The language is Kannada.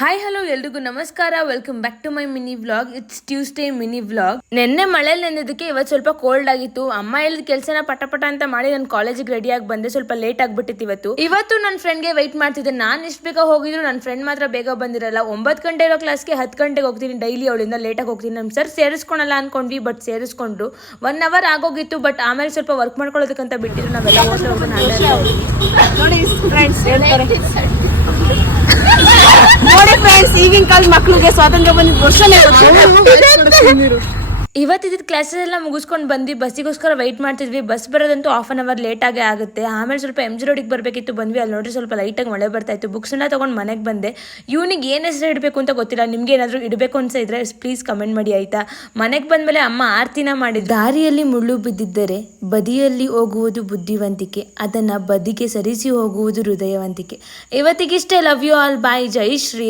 ಹಾಯ್ ಹಲೋ ಎಲ್ರಿಗೂ ನಮಸ್ಕಾರ. Welcome back to my mini vlog. It's Tuesday mini vlog. ನಿನ್ನೆ ಮಳೆಯಲ್ಲಿ ನೆನೆದಕ್ಕೆ ಇವತ್ತು ಸ್ವಲ್ಪ ಕೋಲ್ಡ್ ಆಗಿತ್ತು. ಅಮ್ಮ ಹೇಳಿದ ಕೆಲಸನ ಪಟ ಅಂತ ಮಾಡಿ ನಾನು ಕಾಲೇಜಿಗೆ ರೆಡಿಯಾಗಿ ಬಂದೆ. ಸ್ವಲ್ಪ ಲೇಟ್ ಆಗ್ಬಿಟ್ಟಿತ್ತು ಇವತ್ತು ನನ್ನ ಫ್ರೆಂಡ್ಗೆ ವೆಯ್ಟ್ ಮಾಡ್ತಿದ್ದೆ. ನಾನು ಇಷ್ಟು ಬೇಗ ಹೋಗಿದ್ರು ನನ್ನ ಫ್ರೆಂಡ್ ಮಾತ್ರ ಬೇಗ ಬಂದಿರಲ್ಲ. 9 ಗಂಟೆ ಇರೋ ಕ್ಲಾಸ್ಗೆ 10 ಗಂಟೆಗೆ ಹೋಗ್ತೀನಿ. ಡೈಲಿ ಅವಳಿಂದ ಲೇಟಾಗಿ ಹೋಗ್ತೀನಿ. ನಮ್ಮ ಸರ್ ಸೇರಿಸ್ಕೊಳಲ್ಲ ಅನ್ಕೊಂಡ್ವಿ, ಬಟ್ ಸೇರಿಸ್ಕೊಂಡ್ರು. 1 ಅವರ್ ಆಗೋಗಿತ್ತು, ಬಟ್ ಆಮೇಲೆ ಸ್ವಲ್ಪ ವರ್ಕ್ ಮಾಡ್ಕೊಳ್ಳೋದಕ್ಕಂತ ಬಿಟ್ಟಿದ್ರು. ನಾವೆಲ್ಲ ನೋಡಿ ಫ್ರೆಂಡ್ಸ್, ಈಗಿನ ಕಾಲದ ಮಕ್ಕಳಿಗೆ ಸ್ವಾತಂತ್ರ್ಯ ಬಂದಿದ್ದ ವರ್ಷನೇ ಇವತ್ತಿದ್ದ ಕ್ಲಾಸಸ್ ಎಲ್ಲ ಮುಗಿಸ್ಕೊಂಡು ಬಂದು ಬಸ್ಸಿಗೋಸ್ಕರ ವೆಯ್ಟ್ ಮಾಡ್ತಿದ್ವಿ. ಬಸ್ ಬರೋದಂತೂ 1/2 ಅವರ್ ಲೇಟಾಗೇ ಆಗುತ್ತೆ. ಆಮೇಲೆ ಸ್ವಲ್ಪ MG ರೋಡಿಗೆ ಬರಬೇಕಿತ್ತು, ಬಂದ್ವಿ. ಅಲ್ಲಿ ನೋಡ್ರಿ ಸ್ವಲ್ಪ ಲೈಟಾಗಿ ಮಳೆ ಬರ್ತಾ ಇತ್ತು. ಬುಕ್ಸನ್ನ ತೊಗೊಂಡು ಮನೆಗೆ ಬಂದೆ. ಇವನಿಗೆ ಏನು ಹೆಸರು ಇಡಬೇಕು ಅಂತ ಗೊತ್ತಿಲ್ಲ. ನಿಮ್ಗೆ ಏನಾದರೂ ಇಡಬೇಕು ಅನ್ಸಿದ್ರೆ ಪ್ಲೀಸ್ ಕಮೆಂಟ್ ಮಾಡಿ ಆಯಿತಾ. ಮನೆಗೆ ಬಂದಮೇಲೆ ಅಮ್ಮ ಆರತಿನ ಮಾಡಿದ್ದು. ದಾರಿಯಲ್ಲಿ ಮುಳ್ಳು ಬಿದ್ದಿದ್ದರೆ ಬದಿಯಲ್ಲಿ ಹೋಗುವುದು ಬುದ್ಧಿವಂತಿಕೆ, ಅದನ್ನು ಬದಿಗೆ ಸರಿಸಿ ಹೋಗುವುದು ಹೃದಯವಂತಿಕೆ. ಇವತ್ತಿಗಿಷ್ಟೇ. Love you all. ಬಾಯ್. ಜೈ ಶ್ರೀ.